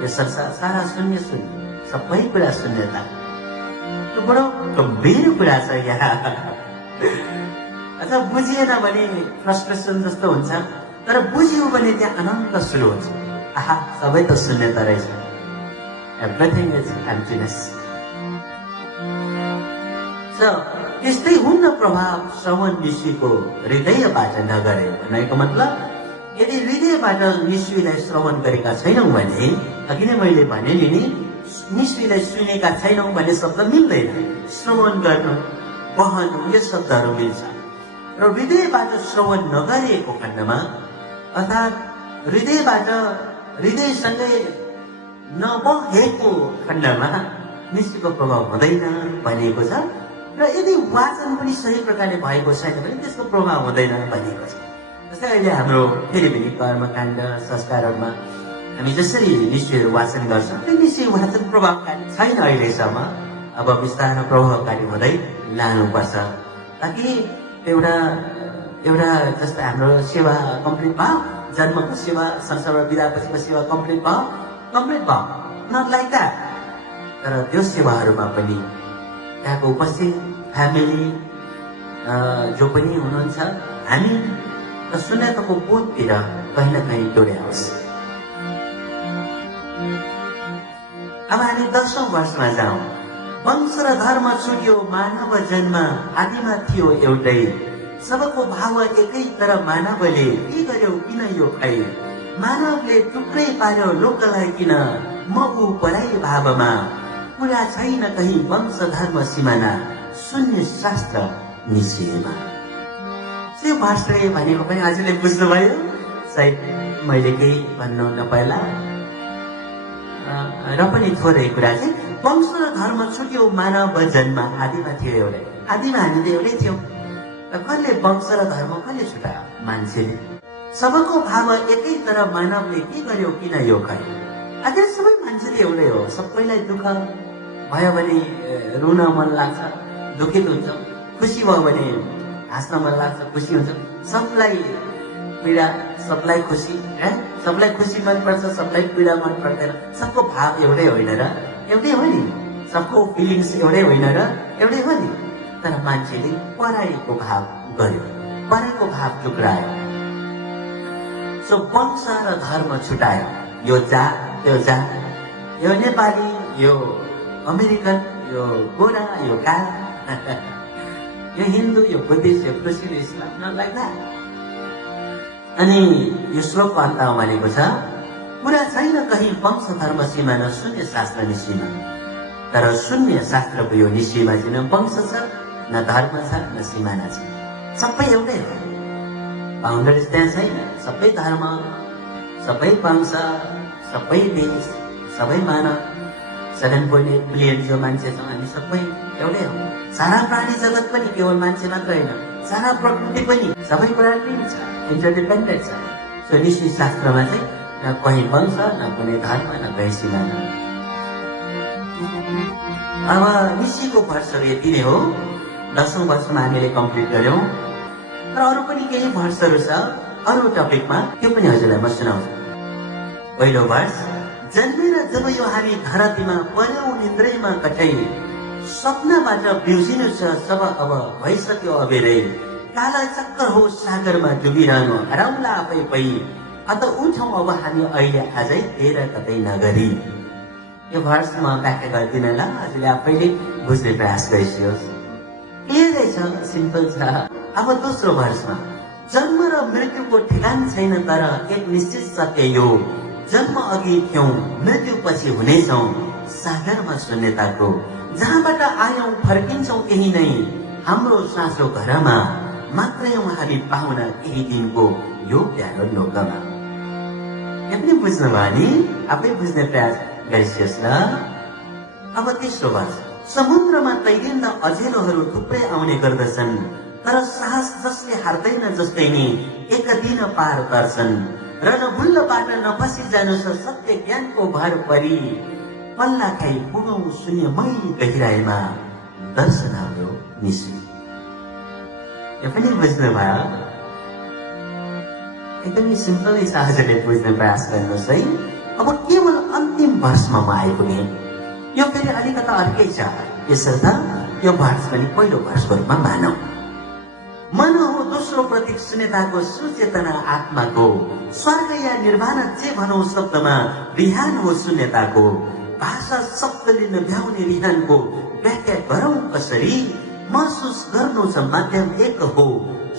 यो संसार सारा शून्य शून्य, सबै कुरा शून्यता। त्यो बडो गम्भीर कुरा छ यहाँ। अथवा बुझिएन भने फ्रस्ट्रेसन जस्तो हुन्छ, तर बुझ्यो भने त्यहाँ अनन्त सुरु हुन्छ। आहा, सबै त शून्यता रहेछ। Everything is emptiness. त्यस्तै हुन्न प्रभाव श्रवण निश्चयको हृदयबाट नगरे। भनेको मतलब यदि हृदयबाट निश्चयलाई श्रवण गरेका छैनौँ भने, अघि नै मैले भने नि, निश्चयलाई सुनेका छैनौँ भने शब्द मिल्दैन। श्रवण गर्नु, बहनु, यो शब्दहरू मिल्छ। र हृदयबाट श्रवण नगरिएको खण्डमा, अर्थात् हृदयसँगै नबहेको खण्डमा निश्चयको प्रभाव हुँदैन भनिएको छ। र यदि वाचन पनि सही प्रकारले भएको छैन भने त्यसको प्रभाव हुँदैन भनिएको छ। जस्तै अहिले हाम्रो फेरि पनि कर्मकाण्ड संस्कारहरूमा हामी जसरी निश्चयहरू वाचन गर्छौँ, त्यो निश्चय वाचन प्रभावकारी छैन अहिलेसम्म। अब बिस्तारै प्रभावकारी हुँदै लानुपर्छ, ताकि एउटा जस्तै हाम्रो सेवा कम्प्लिट भयो, जन्मको सेवा, संसारबाट बिदापछिको सेवा कम्प्लिट भयो, नट लाइक द्याट। तर त्यो सेवाहरूमा पनि त्यहाँको उपस्थित फ्यामिली जो पनि हुनुहुन्छ, हामी शून्यताको बोधतिर कहीँ न कहीँ डोर्याओस्। अब हामी 10औं वर्षमा जाउँ। वंश र धर्म छुट्यो, मानव जन्म आदिमा थियो एउटै। सबको भाव एकै तर मानवले के गर्यो किन यो खै। मानवले टुक्रै पार्यो लोकलाई किन, म ऊ पराई भावमा। कुरा छैन कहीँ वंश धर्म सिमाना, शून्य शास्त्र निश्चयमा। त्यो भाषाले भनेको पनि हजुरले बुझ्नुभयो। सायद मैले केही भन्नु नपर्ला। र पनि थोरै कुरा चाहिँ, वंश र धर्म छुट्यो, मानव जन्म आदिमा थियो एउटै। आदिमा हामी त एउटै थियौँ। र कसले वंश र धर्म कसले छुटायो? मान्छेले। सबको भाव एकै तर मानवले के गर्यो किन यो खै। अझै सबै मान्छे एउटै हो। सबैलाई दुःख भयो भने रुन मन लाग्छ, दुखित हुन्छ। खुसी भयो भने हाँस्न मन लाग्छ, खुसी हुन्छ। सबलाई पीडा, सबलाई खुसी, सबलाई खुसी मनपर्छ, सबलाई पीडा मन पर्दैन। सबको भाव एउटै होइन र? एउटै हो नि। सबको फिलिङ्स एउटै होइन र? एउटै हो नि। तर मान्छेले पराईको भाव गर्यो, पराईको भाव टुक्रायो। सो वंश र धर्म छुटायो। यो जात, त्यो जात, यो नेपाली, यो अमेरिकन, यो गोरा, यो काला, यो हिन्दू, यो बुद्धिस्ट, यो Christian, Islam, not like that. अनि यो श्लोकको अन्तमा भनेको छ, कुरा छैन कहीँ वंश धर्म सीमा न शून्य शास्त्र निश्चयमा। तर शून्य शास्त्रको यो निश्चयमा चाहिँ न वंश छ, न धर्म छ, न सिमाना छ। सबै एउटै हो। बााउन्डरिज त्यहाँ छैन। सबै धर्म, सबै वंश, सबै देश, सबै मानव, 7.8 बिलियन जो मान्छे छौँ हामी सबै एउटै हो। सारा प्राणी जगत पनि केवल मान्छे मात्र होइन, सारा प्रकृति पनि सबै कुराले छ, इन्टरडिपेन्डेन्ट छ। सो निश्चय शास्त्रमा चाहिँ न कहीँ वंश, न कुनै धर्म, न कहीँ सिमाना। अब निश्चयको वर्षहरू यति नै हो। 10औं वर्षमा हामीले कम्प्लिट गर्यौँ। र अरू पनि केही वर्षहरू छ। अरू टपिकमा त्यो पनि हजुरलाई म सुनाउँछु। पहिलो वर्ष, जन्मेर जब यो हामी धरतीमा पर्यौं निन्द्रैमा कठै, सपनाबाट बिउजिनु छ सब अब भइसक्यो अबेरै, काला चक्कर हो सागरमा डुबिरहनु हराउला आफै पै, अत उठौं अब हामी अहिले आजै तेर कतै नगरी। यो भर्स म व्याख्या गर्दिन ल, हजुरले आफैले बुझ्ने प्रयास गरिसियोस्। क्लियरै छ, सिम्पल छ। अब दोस्रो भर्समा, जन्म र मृत्युको ठेगान छैन तर एक निश्चित सत्य यो, जन्म अघि थियौं मृत्यु पछि हुनेछौं सागरमा शून्यताको, जहाँबाट आयौं फर्किन्छौं केही नै हाम्रो साँचो घरमा, मात्रै हामी पाहुना केही दिनको यो प्यारो लोकमा। यो पनि बुझ्नुभयो नि, आफै बुझ्ने प्रयास गरिसियोस् ल। अब तेस्रो वर्ष, समुद्रमा तैरिँदा अजेलोहरू थुप्रै आउने गर्दछन्, तर साहस जसले हार्दैन जस्तै नि एक दिन पार पर्छन्, र नभुल्लबाट नफसी जानु छ सत्य ज्ञानको भर परी, पल्ला खाइ पुगौं शून्यमय गहिराईमा दर्शन हाम्रो निश्चय। यो पनि बुझ्नुभयो, एकदमै सिम्पलै छ, हजुरले बुझ्ने प्रयास गर्नुहोस् है। अब केवल अन्तिम वर्षमा म आइपुगेँ, यो फेरि अलिकता अर्कै छ, यसर्थ यो वर्ष पनि पहिलो वर्षको रूपमा मानौ। मन हो दोस्रो प्रतीक शून्यताको सुचेतना आत्माको, स्वर्ग या निर्वाण जे भनौं शब्दमा रिहान हो शून्यताको, भाषा शब्दले नभ्याउने रिहानको व्याख्या गरौं कसरी, महसुस गर्नु छ माध्यम एक हो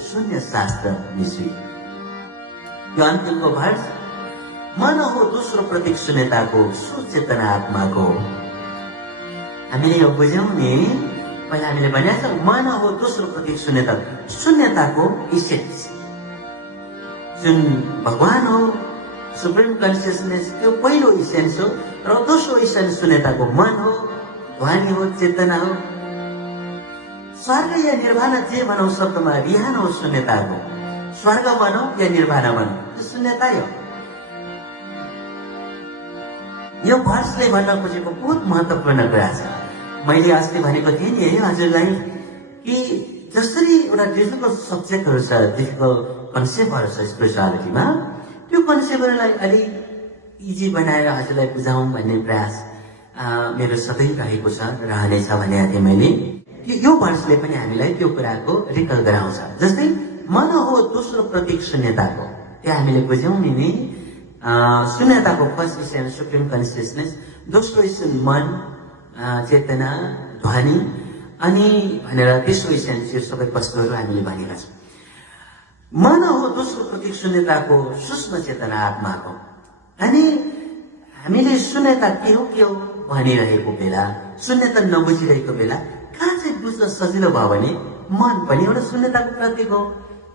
शून्य शास्त्र निश्चय। यो अन्तिमको वर्ष, मन हो दोस्रो प्रतीक शून्यताको सुचेतना आत्माको। हामीले यो बुझ्यौं नि, पहिला हामीले भनेका छौँ मन हो दोस्रो प्रतीक शून्यता, शून्यताको इसेन्स जुन भगवान हो, सुप्रिम कन्सियसनेस, त्यो पहिलो इसेन्स हो, र दोस्रो इसेन्स शून्यताको मन हो, ध्वनि हो, चेतना हो। स्वर्ग या निर्वाण जे भनौं शब्दमा रिहान हो शून्यताको, स्वर्ग भनौं या निर्वाण भनौं त्यो शून्यता हो। यो भर्सले भन्न खोजेको बहुत महत्त्वपूर्ण कुरा छ। मैले अस्ति भनेको थिएँ नि है हजुरलाई कि जसरी एउटा डिफिकल्ट सब्जेक्टहरू छ, डिफिकल्ट कन्सेप्टहरू छ स्पिरिचुअलिटीमा, त्यो कन्सेप्टहरूलाई अलि इजी बनाएर हजुरलाई बुझाउँ भन्ने प्रयास मेरो सधैँ रहेको छ, रहनेछ भनेको थिएँ मैले। यो भर्सले पनि हामीलाई त्यो कुराको रिकल गराउँछ। जस्तै मन हो दोस्रो प्रतीक शून्यताको, त्यो हामीले बुझ्यौँ नि, शून्यताको फर्स्ट इसेन्स सुप्रिम कन्सियसनेस, दोस्रो इसेन्स मन, चेतना, ध्वनि, अनि भनेर तेस्रो इसेन्स यो सबै वस्तुहरू हामीले भनेका छौँ। मन हो दोस्रो प्रतीक शून्यताको सूक्ष्म चेतना आत्माको। अनि हामीले शून्यता के हो भनिरहेको बेला, शून्यता नबुझिरहेको बेला कहाँ चाहिँ बुझ्न सजिलो भयो भने मन पनि एउटा शून्यताको प्रतीक हो।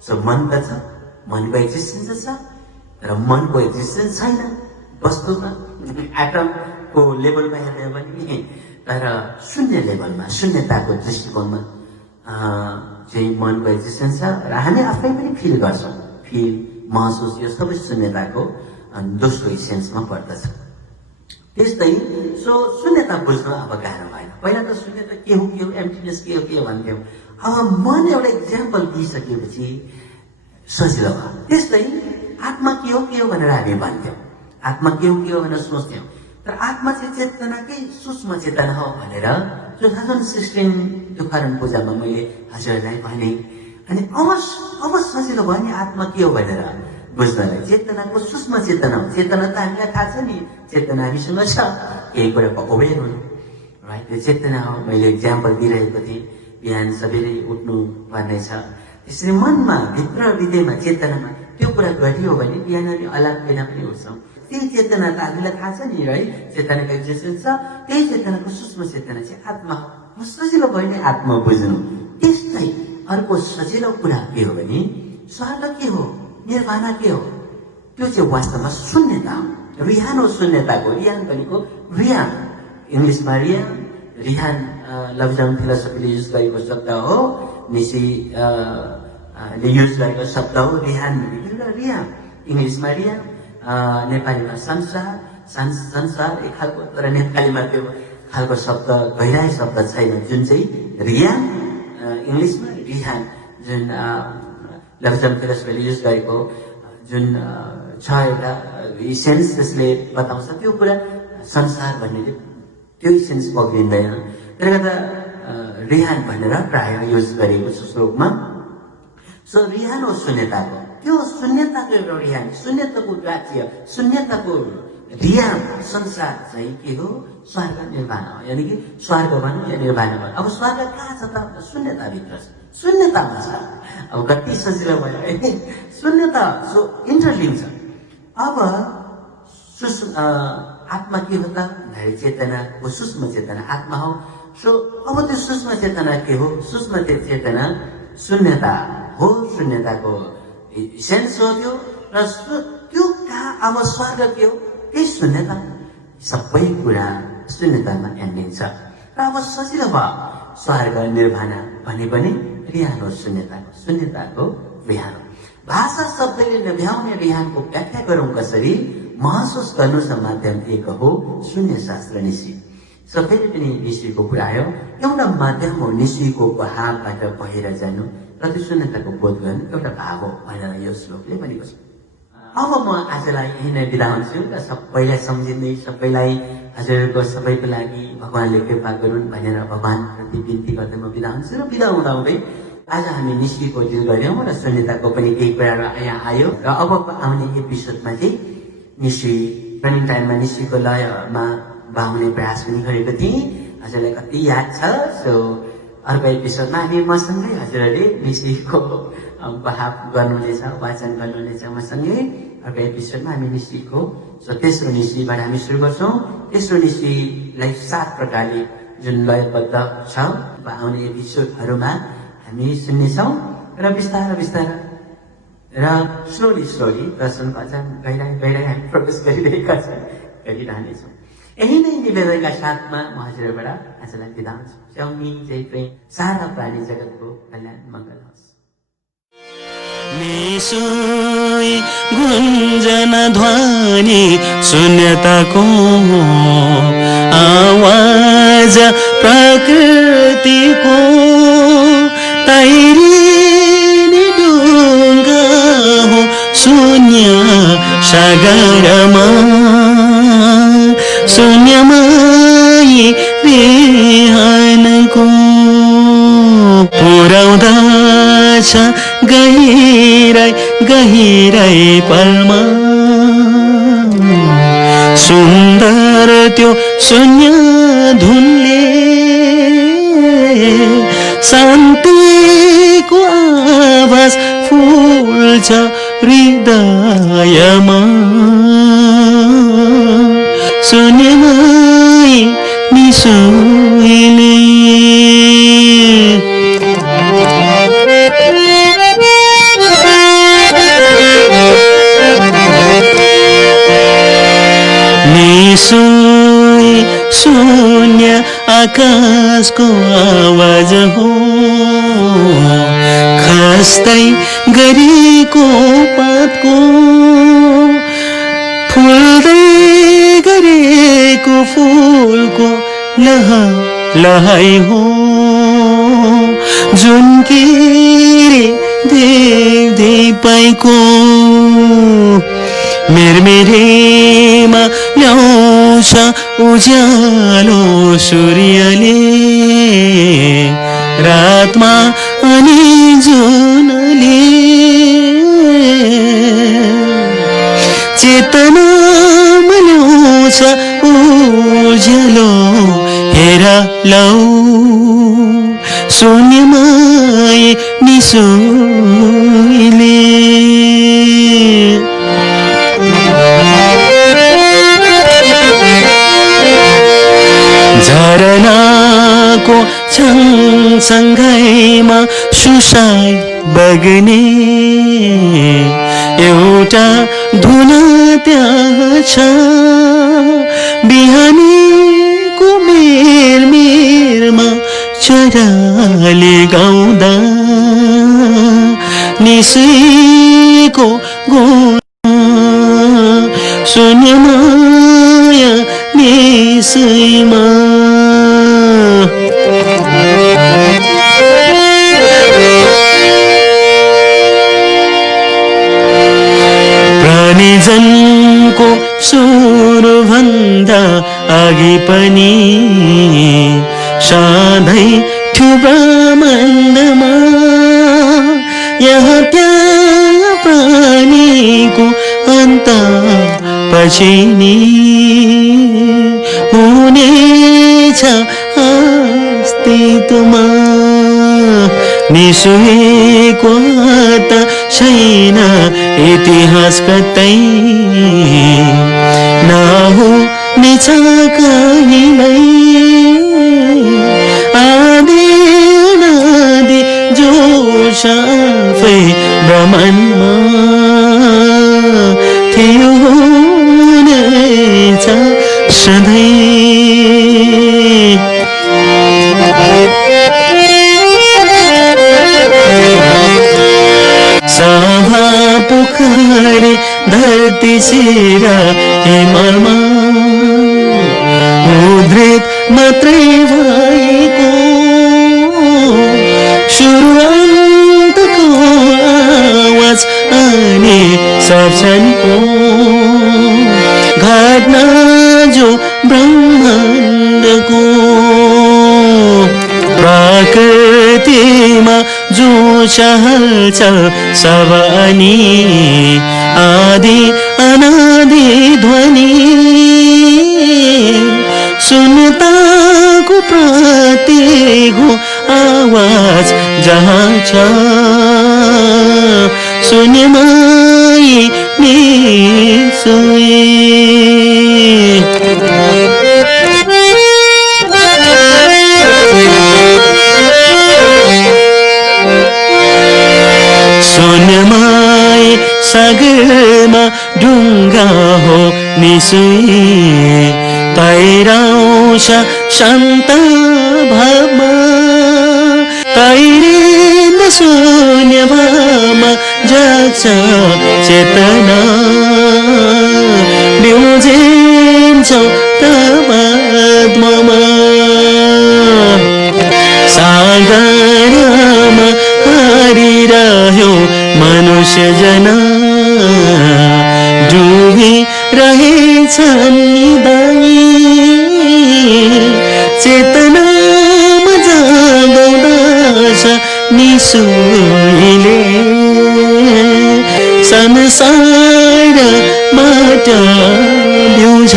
सो मन त छ, मनको एक्जिस्टेन्स छ, र मनको एक्जिस्टेन्स छैन वस्तुमा, एटमको लेभलमा हेर्ने हो भने, तर शून्य लेभलमा, शून्यताको दृष्टिकोणमा चाहिँ मनको एक्जिस्टेन्स छ, र हामी आफै पनि फिल गर्छौँ, फिल महसुस, यो सबै शून्यताको दोस्रो इसेन्समा पर्दछ। त्यस्तै सो शून्यता बुझ्नु अब गाह्रो भएन। पहिला त शून्यता के हो एम्प्टीनेस के हो भन्थ्यौँ, अब मन एउटा इक्जाम्पल दिइसकेपछि सजिलो भयो। त्यस्तै आत्मा के हो भनेर हामी भन्थ्यौँ, आत्मा के हो भनेर सोच्थ्यौँ, तर आत्मा चाहिँ चेतनाकै सूक्ष्म चेतना हो भनेर 2016 दुखारण पूजामा मैले हजुरलाई भने। अनि अब सजिलो भयो नि आत्मा के हो भनेर बुझ्नलाई। चेतनाको सूक्ष्म चेतना हो, चेतना त हामीलाई थाहा छ नि, चेतना हामीसँग छ, केही कुराको अवेर हुनु, राइट, त्यो चेतना हो। मैले इक्जाम्पल दिइरहेको थिएँ, बिहान सबैले उठ्नु पर्ने छ, त्यसरी मनमा भित्र हृदयमा चेतनामा त्यो कुरा गरियो भने बिहान अनि अलार्म बिना पनि उठ्छौँ। त्यही चेतना त हामीलाई थाहा छ नि, है, चेतनाको एक्जिस्टेन्स छ, त्यही चेतनाको सूक्ष्म चेतना चाहिँ आत्मा हो। सजिलो भयो नि आत्मा बुझ्नु। त्यस्तै अर्को सजिलो कुरा के हो भने स्वर्ग के हो, निर्वाण के हो, त्यो चाहिँ वास्तवमा शून्यता हो, रिहान हो शून्यताको। रिहान भनेको रिहान, इङ्ग्लिसमा रिहान लफजङ फिलोसफीले युज गरेको शब्द हो, निसीले युज गरेको शब्द हो। रिहान भनेको रिहान, इङ्ग्लिसमा रिहान, नेपालीमा संसार एक खालको, तर नेपालीमा त्यो खालको शब्द गहिराई शब्द छैन, जुन चाहिँ रिहान, इङ्ग्लिसमा रिहान, जुन लफजङ फिलोसफीले युज गरेको जुन छ एउटा इसेन्स त्यसले बताउँछ त्यो कुरा संसार भन्नेले त्यो इसेन्स पक्रिँदैन। त्यसले गर्दा रिहान भनेर प्राय युज गरेको छ श्लोकमा। सो रिहान हो शून्यताको, त्यो शून्यताको एउटा रिहान, शून्यताको राज्य, शून्यताको रिहान संसार चाहिँ के हो? स्वर्ग निर्वाण हो, यानि कि स्वर्ग भनौँ या निर्वाण भनौँ। अब स्वर्ग कहाँ छ त? शून्यताभित्र छ, शून्यतामा छ। अब कति सजिलो भयो है, शून्यता। सो इन्टरलिङ्क छ। अब आत्मा के हो त? चेतना हो, सूक्ष्म चेतना आत्मा हो। सो अब त्यो सूक्ष्म चेतना के हो? सूक्ष्म चेतना शून्यता हो, शून्यताको सेन्स हो त्यो। र त्यो कहाँ? अब स्वर्ग के हो? त्यही शून्यता। सबै कुरा शून्यतामा एन्डिङ छ। र अब सजिलो भयो, स्वर्ग निर्वाण भने पनि रिहान हो, शून्यताको रिहान हो। भाषा शब्दले नभ्याउने रिहानको व्याख्या गरौँ कसरी? महसुस गर्नु छ माध्यम एक हो, शून्य शास्त्र निशी। सबैले पनि निशीको कुरा आयो। एउटा माध्यम हो निशीको भावबाट बहेर जानु र त्यो शून्यताको बोध गर्नु एउटा भाव हो भनेर यो श्लोकले भनेको छ। अब म आजलाई यही नै बिदा हुन्छु र सबैलाई सम्झिँदै, सबैलाई हजुरहरूको सबैको लागि भगवानले कृपा गरून् भनेर भगवानप्रति बिन्ती गर्दै म बिदा हुन्छु। र बिदा हुँदाहुँदै आज हामी निशीको डिल गऱ्यौँ र शून्यताको पनि केही कुराहरू यहाँ आयो। र अब आउने एपिसोडमा चाहिँ निशी रनिङ टाइममा निशीको लयमा बाहुने प्रयास पनि गरेको थिएँ। हजुरलाई कति याद छ? सो अर्को एपिसोडमा हामी मसँगै हजुरहरूले निशीको भाव गर्नुहुनेछ, वाचन गर्नुहुनेछ मसँगै। अर्को एपिसोडमा हामी निशीको तेस्रो निशीबाट हामी सुरु गर्छौँ। तेस्रो निशीलाई 7 प्रकारले जुन लयबद्ध छ आउने एपिसोडहरूमा हामी सुन्नेछौँ। र बिस्तारै बिस्तारै र स्लोली दर्शन वाचन गहिराई हामी प्रवेश गरिरहनेछौँ। यही नै निवेदनका साथमा म हजुरबाट आजलाई बिदा हुन्छु। च्याउमी जय प्रेम, सारा प्राणी जगतको कल्याण मङ्गल होस्। निसोई गुञ्जन ध्वनि शून्यताको आवाज प्रकृतिको तैरिने डुङ्गा हो शून्य सागरमा शून्यमय रिहानको पुर्याउँदछ गहिराई पलमा सुन्दर त्यो शून्य धुनले शान्तिको आवाज फुल्छ हृदयमा शून्यमय निशोले निशोई शून्य आकाशको आवाज हो खस्दै गरेको पातको फुल्दै गरेको फुलको लहाइ हो जुन किरे देख्दै पाइको मेरमेरेमा ल्याउँछ उज्यालो सूर्यले रातमा अनि जुनले चेतनामा ल्याउँछ उज्यालो हेर लौ शून्यमय निशोले झरनाको सँगैमा सुसाइ बग्ने एउटा धुन त्यहाँ छ बिहानीको मेरमा चराले गाउँदा निशैको शून्यमय निशैमा अघि पनि सधैँ थियो ब्रह्माण्डमा यहाँ त्यहाँ प्राणीको अन्त पछि नि हुनेछ अस्तित्वमा निसुएको त छैन इतिहास कतै नहुनेछ कहिल्यै आदि अनादि जो सबै ब्रह्माण्डमा थियो हुनेछ सधैँ सभा पोखरी धरती शिर हिमालमा उद्रेक मात्रै भएको सुरुवातको आवाज अनि सर्जनको घटना जो ब्रह्माण्डको प्रकृतिमा जो चहलचल सब अनि आदि अनादि ध्वनि सुनताको प्रत्येकको आवाज जहाँ छ शून्यमै निसुई शून्यमै सागरमा ढुङ्गा हो निसुई तैराउँछ शान्त भावमा तैरिँद शून्य भावमा जाग्छ चेतना बिउजिन्छ तवात्ममा सागरमा हरिरह्यो मनुष्य जना डुबिरहेछन् निदाई चेतनामा जागाउँदछ निसुइले संसारबाट बिउझ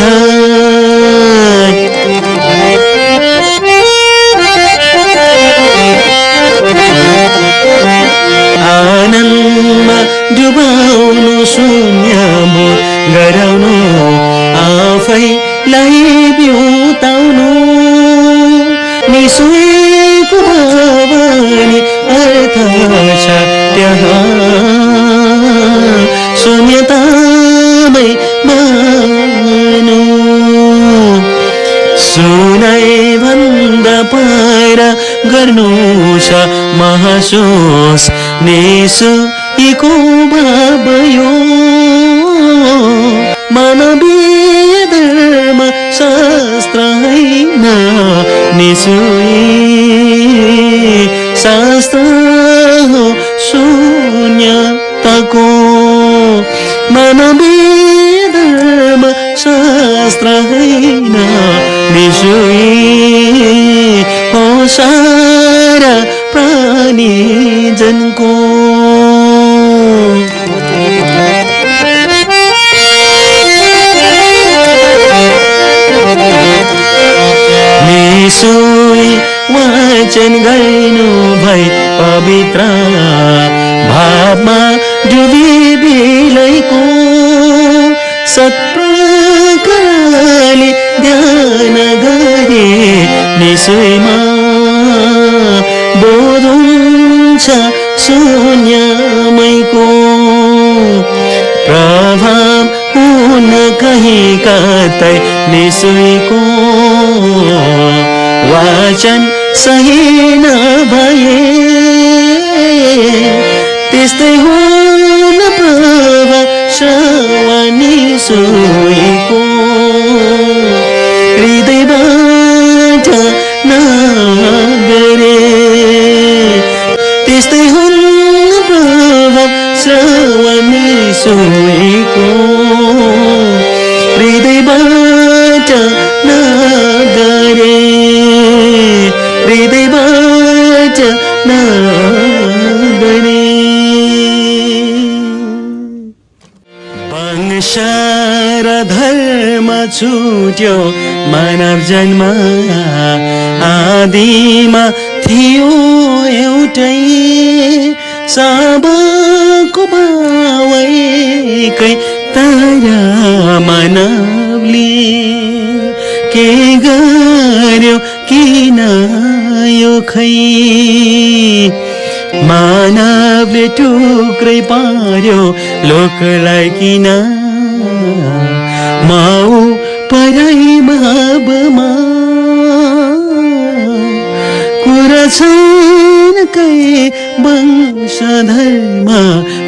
आनन्दमा डुबाउनु शून्यमा गराउनु आफैलाई बिउताउनु निसुएको भवानी अर्थ छ त्यहाँ शून्यतामै मानु सुनै भन्दा पर गर्नु छ महसुस निसुएको भावयो मानवीय धर्म शास्त्र हैन निसुई शास्त्र हो शून्यताको मानवीय धर्म शास्त्र हैन निसुई हो सारा प्राणी जनको निसुई वाचन गर्नु भई पवित्र भावमा डुबी बिलैको सत्प्रकारले ध्यान गरे निसुईमा बोध हुन्छ शून्यमैको प्रभाव हुन कहीँ कतै निसुईको वाचन सही नभए त्यस्तै हुन प्रभाव श्रवणी निसुईको हृदयबाट नगरे त्यस्तै हुन्न प्रभाव श्रवणी निसुईको हृदयबाट छुट्यो मानव जन्म आदिमा थियो एउटै सबको बावैकै तारा मानवले के गर्यो किन यो खै मानवले टुक्रै पार्यो लोकलाई किन माउ पराई भावमा कुरा छैन कै वंशधर्म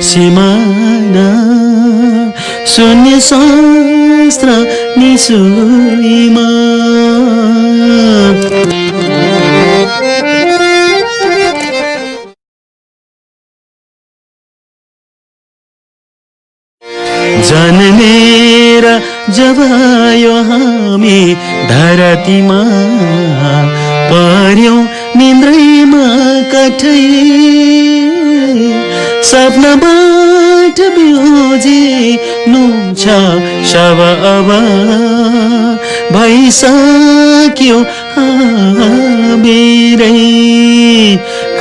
सिमाना शून्य शास्त्र निसुइमा जन्मेर जब यो हामी धरतीमा पर्यौं निन्द्रैमा कठै सपनाबाट बिउजिनु छ शव अब भइसक्यो हामीरै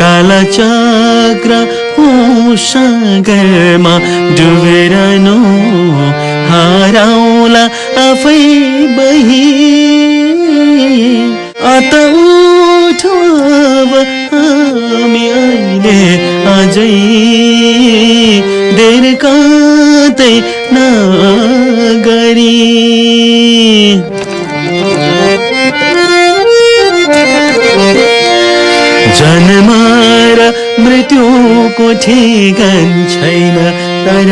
काला चक्र हो सागरमा डुबेर नो हराउला आफै बही अत उठो अब हामी अहिले अझै देर कतै नगरी जन्म र मृत्युको ठेगान छैन तर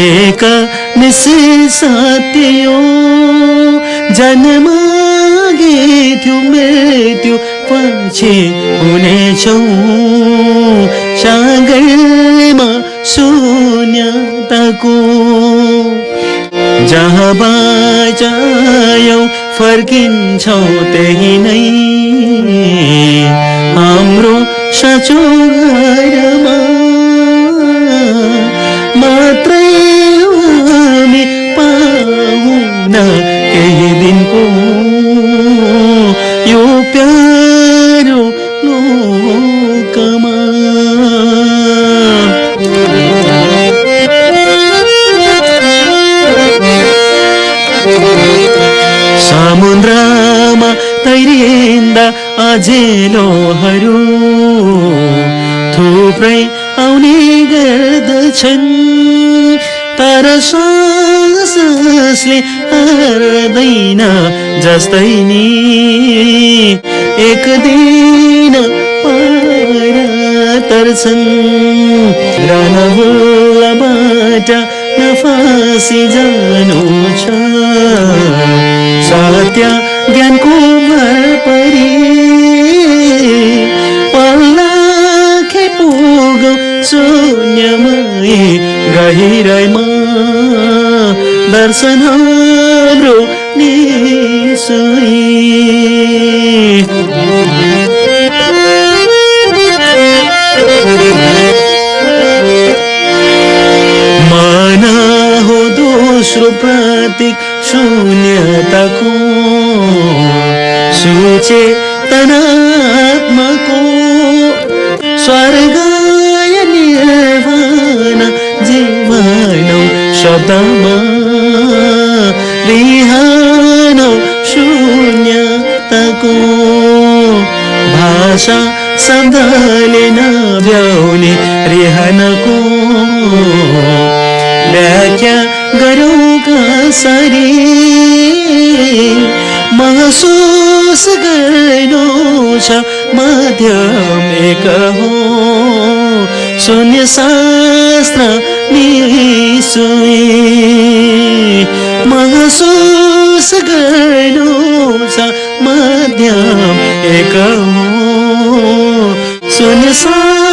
एक निश्चय सत्य यो जन्म थियो मृत्यु पछि हुनेछौ सागरमा शून्यताको जहाँबाट आयौ फर्किन्छौ त्यही नै हाम्रो साँचो घरमा मात्रै हामी पाउन केही दिनको यो प्यारो लोकमा समुद्रमा तैरिँदा अजेलोहरू थुप्रै आउने गर्दछन् तर सासले हर्दैन जस्तै नि एक दिन पार तर्छन् रणभूलबाट नफासी जानु छ सत्य ज्ञानको भर परी पल्लाखे पुगौ शून्यमय गहिराइमा दर्शन हाम्रो निसुई मन हो दोस्रो प्रतीक शून्यताको सुचेतनात्मको स्वर्ग निर्वाण जीवनौ शब्दमा रिहानौ शून्यताको भाषा शब्दले नभ्याउने रिहानको व्याख्या गरौँ कसरी महसुस गर्नु छ माध्यम एक हो शून्य शास्त्र निसुई महसुस गर्नु छ माध्यम एक हो शून्य शास्त्र